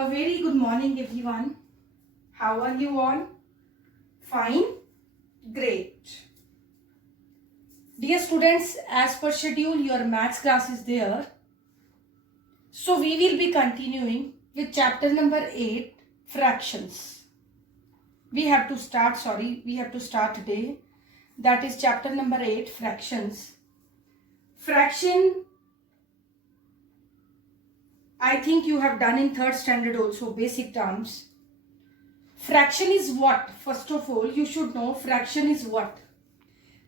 A very good morning, everyone. How are you all? Fine? Great. Dear students, as per schedule, your maths class is there. So we will be continuing with chapter number 8, fractions. We have to start today. That is chapter number 8, fractions. Fraction, I think you have done in 3rd standard also, basic terms. Fraction is what? First of all, you should know fraction is what?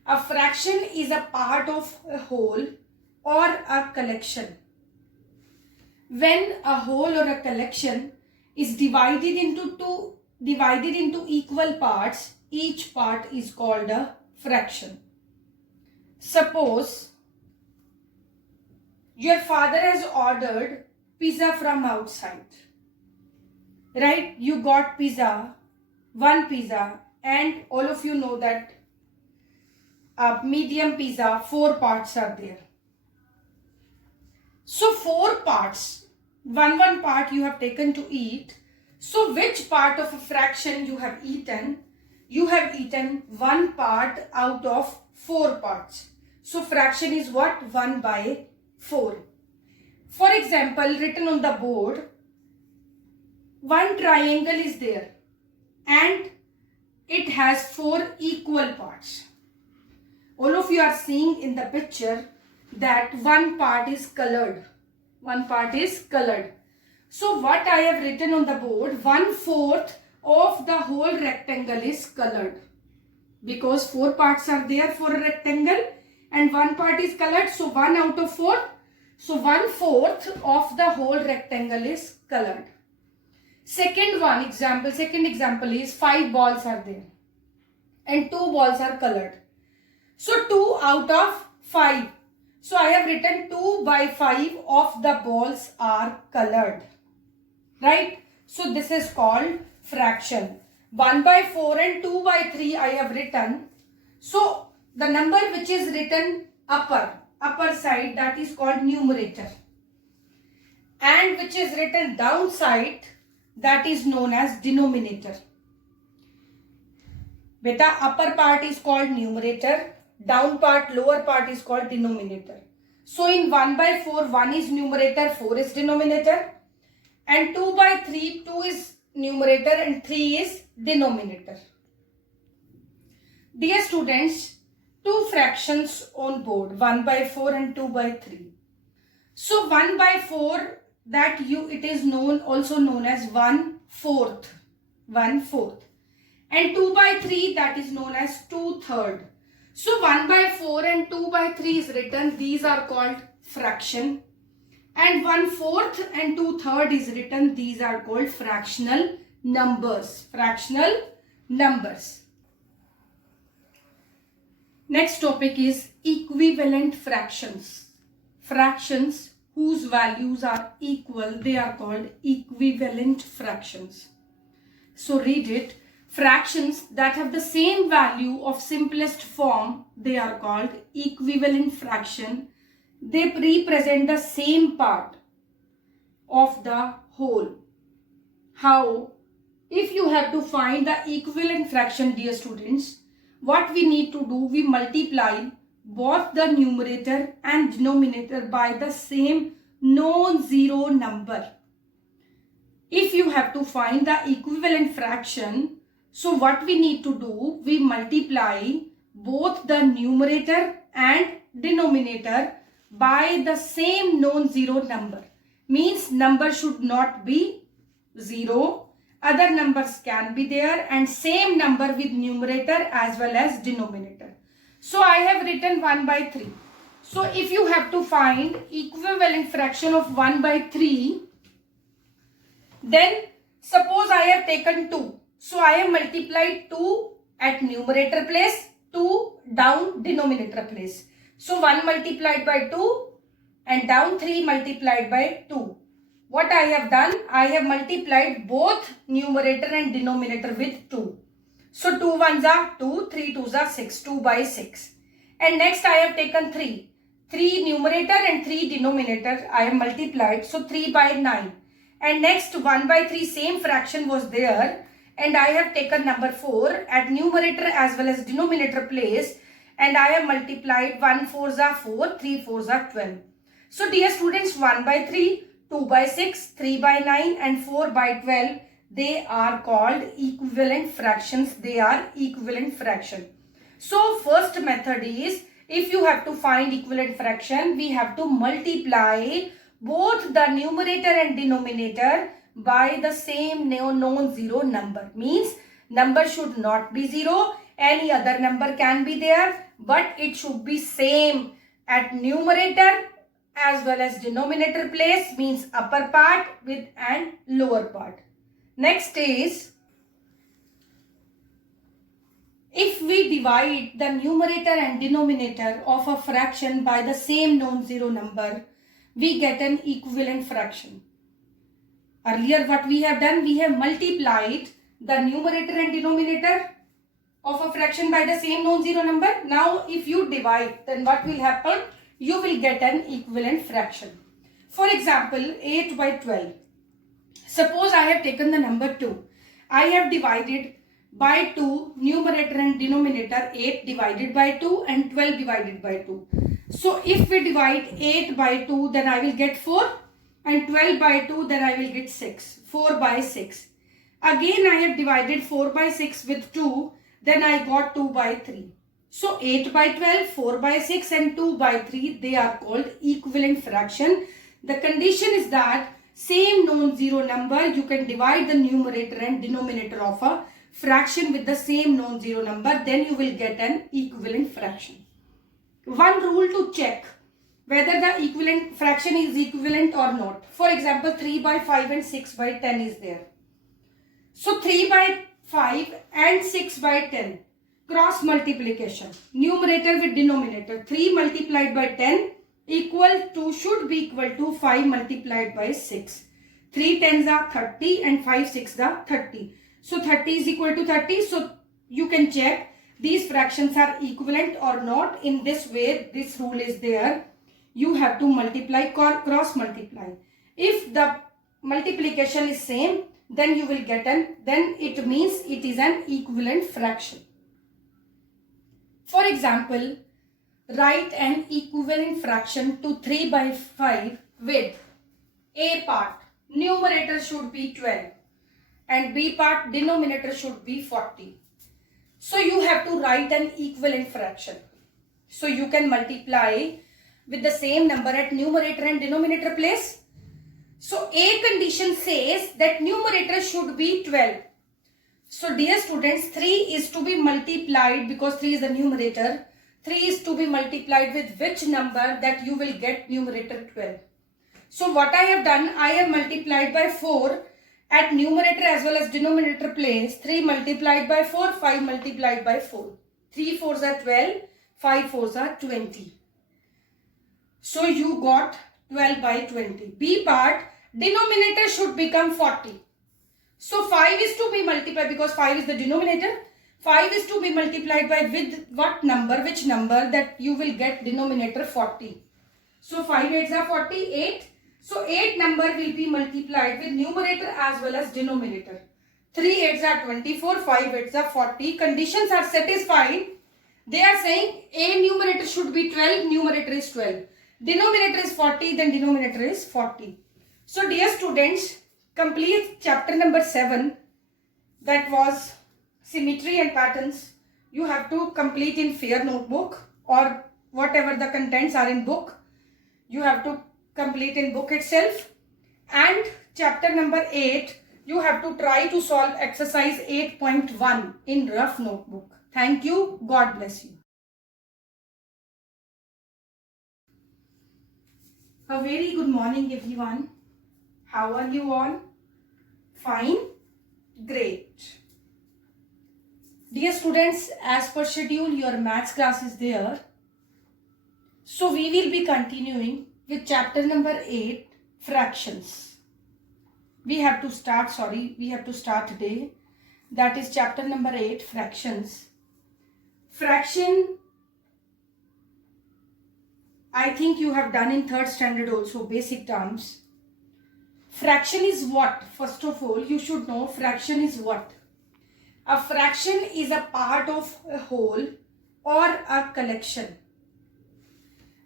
A fraction is a part of a whole or a collection. When a whole or a collection is divided into equal parts, each part is called a fraction. Suppose your father has ordered pizza from outside, right? You got one pizza, and all of you know that a medium pizza, 4 parts are there. So 4 parts, one part you have taken to eat. So which part of a fraction you have eaten? You have eaten 1 part out of 4 parts. So fraction is what? 1 by 4. For example, written on the board, one triangle is there and it has 4 equal parts. All of you are seeing in the picture that one part is colored. One part is colored. So what I have written on the board, 1/4 of the whole rectangle is colored. Because 4 parts are there for a rectangle and 1 part is colored. So 1 out of 4. So 1/4 of the whole rectangle is colored. Second example is 5 balls are there and 2 balls are colored. So 2 out of 5. So I have written 2 by 5 of the balls are colored. Right? So this is called fraction. 1 by 4 and 2 by 3 I have written. So the number which is written upper side, that is called numerator. And which is written downside, that is known as denominator. Beta, upper part is called numerator, down part, lower part is called denominator. So in 1 by 4, 1 is numerator, 4 is denominator. And 2 by 3, 2 is numerator and 3 is denominator. Dear students, 2 fractions on board, 1 by 4 and 2 by 3. So 1 by 4, it is also known as 1/4. 1/4. And 2 by 3, that is known as 2/3. So 1 by 4 and 2 by 3 is written. These are called fraction. And 1/4 and 2/3 is written. These are called fractional numbers. Fractional numbers. Next topic is equivalent fractions. Fractions whose values are equal, they are called equivalent fractions. So read it. Fractions that have the same value of simplest form, they are called equivalent fraction. They represent the same part of the whole. How? If you have to find the equivalent fraction, dear students, what we need to do, we multiply both the numerator and denominator by the same non-zero number. If you have to find the equivalent fraction, so what we need to do, we multiply both the numerator and denominator by the same non-zero number. Means number should not be 0. Other numbers can be there and same number with numerator as well as denominator. So I have written 1 by 3. So if you have to find equivalent fraction of 1 by 3, then suppose I have taken 2. So I have multiplied 2 at numerator place, 2 down denominator place. So 1 multiplied by 2 and down 3 multiplied by 2. What I have done, I have multiplied both numerator and denominator with 2. So 2 ones are 2, 3 twos are 6, 2 by 6. And next I have taken 3. 3 numerator and 3 denominator I have multiplied. So 3 by 9. and next 1 by 3 same fraction was there, and I have taken number 4 at numerator as well as denominator place, and I have multiplied 1 4s are 4, 3 4s are 12. So dear students, 1 by 3, 2 by 6, 3 by 9 and 4 by 12, they are called equivalent fractions. They are equivalent fraction. So first method is, if you have to find equivalent fraction, we have to multiply both the numerator and denominator by the same non-zero number. Means number should not be 0. Any other number can be there, but it should be same at numerator as well as denominator place, means upper part with and lower part. Next is, if we divide the numerator and denominator of a fraction by the same non-zero number, we get an equivalent fraction. Earlier what we have done, we have multiplied the numerator and denominator of a fraction by the same non-zero number. Now if you divide, then what will happen? You will get an equivalent fraction. For example, 8 by 12. Suppose I have taken the number 2. I have divided by 2 numerator and denominator, 8 divided by 2 and 12 divided by 2. So if we divide 8 by 2, then I will get 4, and 12 by 2, then I will get 6. 4 by 6. Again I have divided 4 by 6 with 2, then I got 2 by 3. So 8 by 12, 4 by 6 and 2 by 3, they are called equivalent fraction. The condition is that same non-zero number, you can divide the numerator and denominator of a fraction with the same non-zero number, then you will get an equivalent fraction. One rule to check whether the equivalent fraction is equivalent or not. For example, 3 by 5 and 6 by 10 is there. So 3 by 5 and 6 by 10, cross multiplication, numerator with denominator, 3 multiplied by 10 should be equal to 5 multiplied by 6. 3 tens are 30 and 5 6 are 30. So 30 is equal to 30. So you can check these fractions are equivalent or not. In this way, this rule is there. You have to multiply, cross multiply. If the multiplication is same, then you will get then it means it is an equivalent fraction. For example, write an equivalent fraction to 3 by 5 with A part, numerator should be 12 and B part, denominator should be 40. So you have to write an equivalent fraction. So you can multiply with the same number at numerator and denominator place. So A condition says that numerator should be 12. So dear students, 3 is to be multiplied, because 3 is the numerator. 3 is to be multiplied with which number, that you will get numerator 12. So what I have done, I have multiplied by 4 at numerator as well as denominator place. 3 multiplied by 4, 5 multiplied by 4. 3 4s are 12, 5 4s are 20. So you got 12 by 20. B part, denominator should become 40. So 5 is to be multiplied, because 5 is the denominator. 5 is to be multiplied by with what number, which number, that you will get denominator 40. So 5 8s are 48. So 8 number will be multiplied with numerator as well as denominator. 3 8s are 24, 5 8s are 40. Conditions are satisfied. They are saying A numerator should be 12, numerator is 12. Denominator is 40, then denominator is 40. So dear students, complete chapter number 7, that was symmetry and patterns. You have to complete in fair notebook, or whatever the contents are in book, you have to complete in book itself. And chapter number 8, you have to try to solve exercise 8.1 in rough notebook. Thank you. God bless you. A very good morning everyone. How are you all? Fine? Great. Dear students, as per schedule, your maths class is there. So we will be continuing with chapter number 8, fractions. We have to start today. That is chapter number 8, fractions. Fraction, I think you have done in 3rd standard also, basic terms. Fraction is what? First of all, you should know fraction is what? A fraction is a part of a whole or a collection.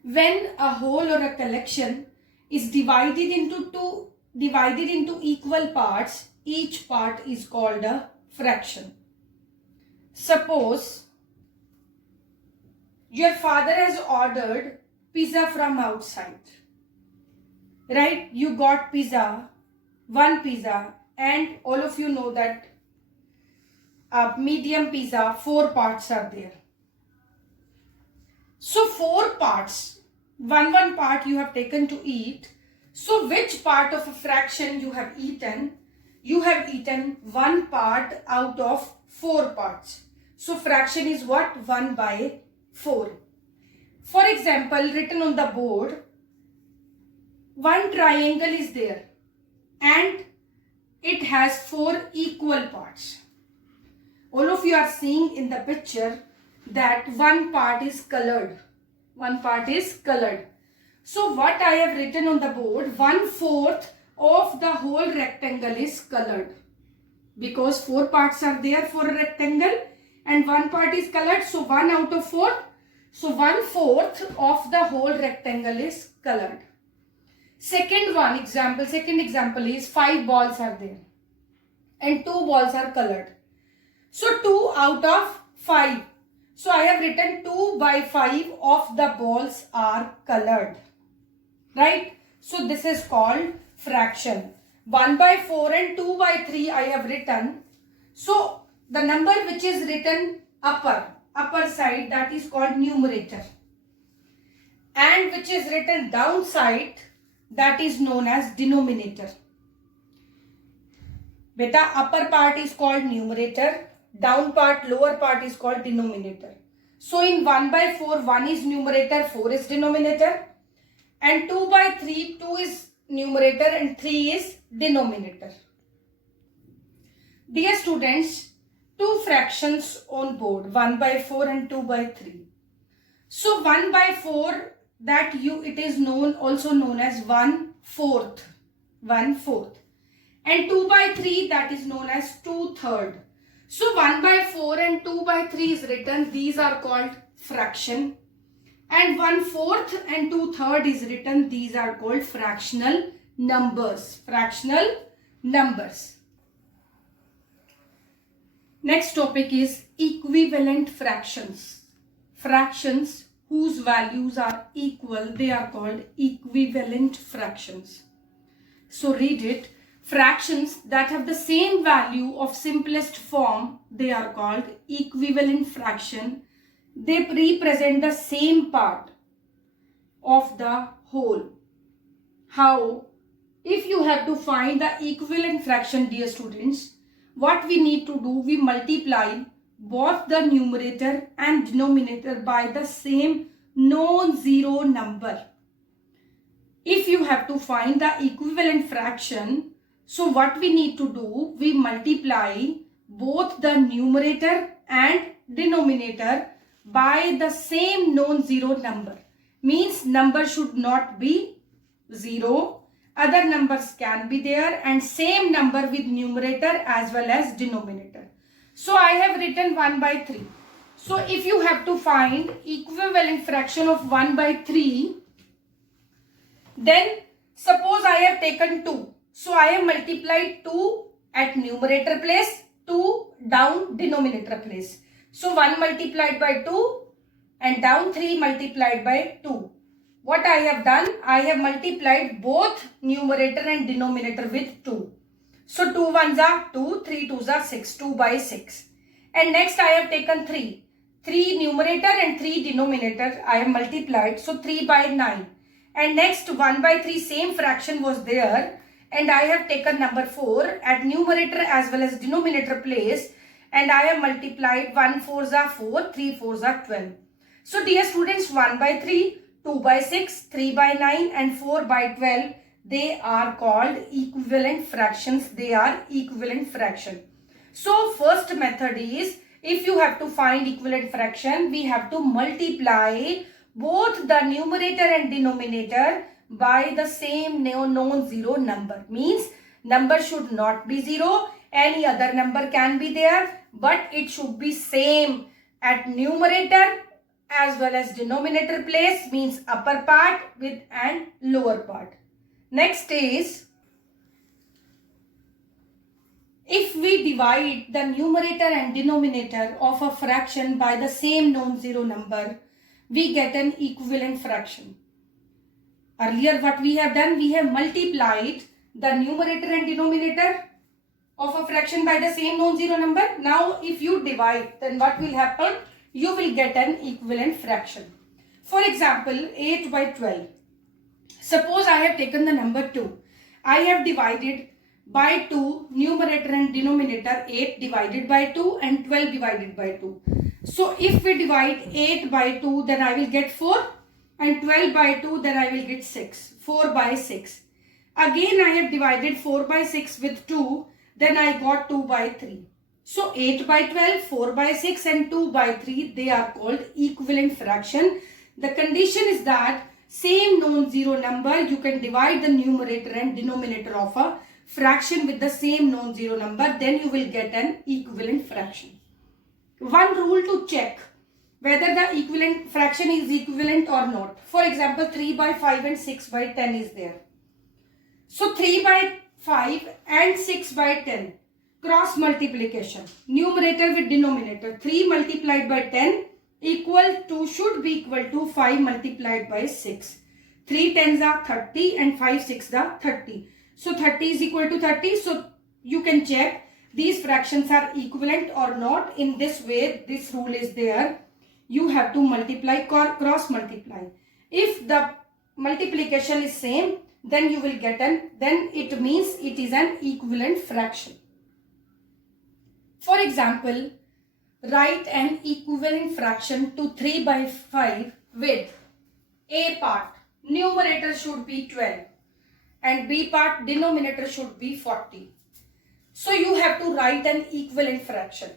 When a whole or a collection is divided into equal parts, each part is called a fraction. Suppose your father has ordered pizza from outside. Right? You got pizza, one pizza, and all of you know that a medium pizza, 4 parts are there. So 4 parts, one part you have taken to eat. So which part of a fraction you have eaten? You have eaten 1 part out of 4 parts. So fraction is what? 1 by 4. For example, written on the board, one triangle is there and it has 4 equal parts. All of you are seeing in the picture that one part is colored. One part is colored. So what I have written on the board, 1/4 of the whole rectangle is colored. Because 4 parts are there for a rectangle and one part is colored. So 1 out of 4. So 1/4 of the whole rectangle is colored. Second example is 5 balls are there and 2 balls are colored. So 2 out of 5. So I have written 2 by 5 of the balls are colored. Right? So this is called fraction. 1 by 4 and 2 by 3 I have written. So the number which is written upper side, that is called numerator. And which is written downside, that is known as denominator. Beta, upper part is called numerator, down part, lower part is called denominator. So in 1 by 4, 1 is numerator, 4 is denominator. And 2 by 3, 2 is numerator and 3 is denominator. Dear students, 2 fractions on board, 1 by 4 and 2 by 3. So 1 by 4, it is also known as 1/4. 1/4. And 2 by 3, that is known as 2/3. So 1 by 4 and 2 by 3 is written, these are called fraction. And 1/4 and 2/3 is written, these are called fractional numbers. Fractional numbers. Next topic is equivalent fractions. Fractions whose values are equal, they are called equivalent fractions. So read it. Fractions that have the same value of simplest form, they are called equivalent fraction. They represent the same part of the whole. How? If you have to find the equivalent fraction, dear students, what we need to do, we multiply both the numerator and denominator by the same non-zero number. If you have to find the equivalent fraction, so what we need to do, we multiply both the numerator and denominator by the same non-zero number. Means number should not be 0. Other numbers can be there and same number with numerator as well as denominator. So I have written 1 by 3. So if you have to find equivalent fraction of 1 by 3, then suppose I have taken 2. So I have multiplied 2 at numerator place, 2 down denominator place. So 1 multiplied by 2 and down 3 multiplied by 2. What I have done, I have multiplied both numerator and denominator with 2. So 2 ones are 2, 3 twos are 6, 2 by 6. And next I have taken 3. 3 numerator and 3 denominator I have multiplied. So 3 by 9. And next 1 by 3 same fraction was there. And I have taken number 4 at numerator as well as denominator place. And I have multiplied 1 4s are 4, 3 4s are 12. So dear students, 1 by 3, 2 by 6, 3 by 9 and 4 by 12. They are called equivalent fractions. They are equivalent fraction. So first method is, if you have to find equivalent fraction, we have to multiply both the numerator and denominator by the same non-zero number. Means number should not be 0. Any other number can be there, but it should be same at numerator as well as denominator place, means upper part with and lower part. Next is, if we divide the numerator and denominator of a fraction by the same non-zero number, we get an equivalent fraction. Earlier what we have done, we have multiplied the numerator and denominator of a fraction by the same non-zero number. Now if you divide, then what will happen? You will get an equivalent fraction. For example, 8 by 12. Suppose I have taken the number 2. I have divided by 2 numerator and denominator, 8 divided by 2 and 12 divided by 2. So if we divide 8 by 2, then I will get 4, and 12 by 2, then I will get 6. 4 by 6. Again I have divided 4 by 6 with 2, then I got 2 by 3. So 8 by 12, 4 by 6 and 2 by 3, they are called equivalent fraction. The condition is that same non-zero number, you can divide the numerator and denominator of a fraction with the same non-zero number, then you will get an equivalent fraction. One rule to check whether the equivalent fraction is equivalent or not. For example, 3 by 5 and 6 by 10 is there. So 3 by 5 and 6 by 10, cross multiplication, numerator with denominator, 3 multiplied by 10 should be equal to 5 multiplied by 6. 3 tens are 30 and 5 6 are 30. So 30 is equal to 30. So you can check these fractions are equivalent or not. In this way, this rule is there. You have to multiply, cross multiply. If the multiplication is same, then you will get then it means it is an equivalent fraction. For example, write an equivalent fraction to 3 by 5 with A part, numerator should be 12 and B part, denominator should be 40. So you have to write an equivalent fraction.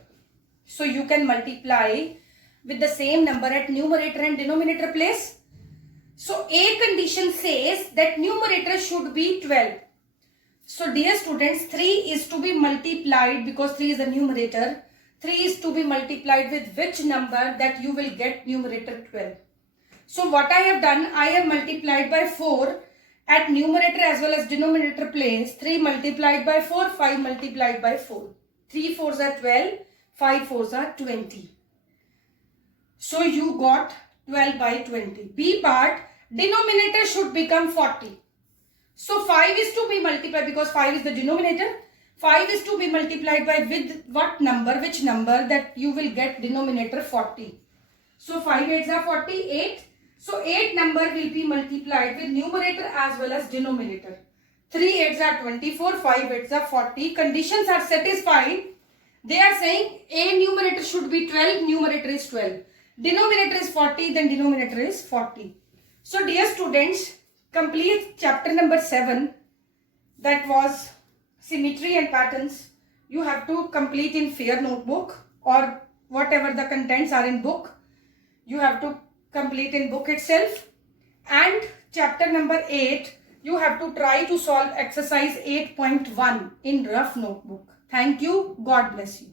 So you can multiply with the same number at numerator and denominator place. So A condition says that numerator should be 12. So dear students, 3 is to be multiplied, because 3 is the numerator. 3 is to be multiplied with which number, that you will get numerator 12. So what I have done, I have multiplied by 4 at numerator as well as denominator place. 3 multiplied by 4, 5 multiplied by 4. 3 4s are 12, 5 4s are 20. So you got 12 by 20. B part, denominator should become 40. So 5 is to be multiplied, because 5 is the denominator. 5 is to be multiplied by with what number, which number, that you will get denominator 40. So 5 8s are 48. So 8 number will be multiplied with numerator as well as denominator. 3 8s are 24, 5 8s are 40. Conditions are satisfied. They are saying A numerator should be 12, numerator is 12. Denominator is 40, then denominator is 40. So dear students, complete chapter number 7, that was symmetry and patterns. You have to complete in fair notebook, or whatever the contents are in book, you have to complete in book itself. And chapter number 8, you have to try to solve exercise 8.1 in rough notebook. Thank you. God bless you.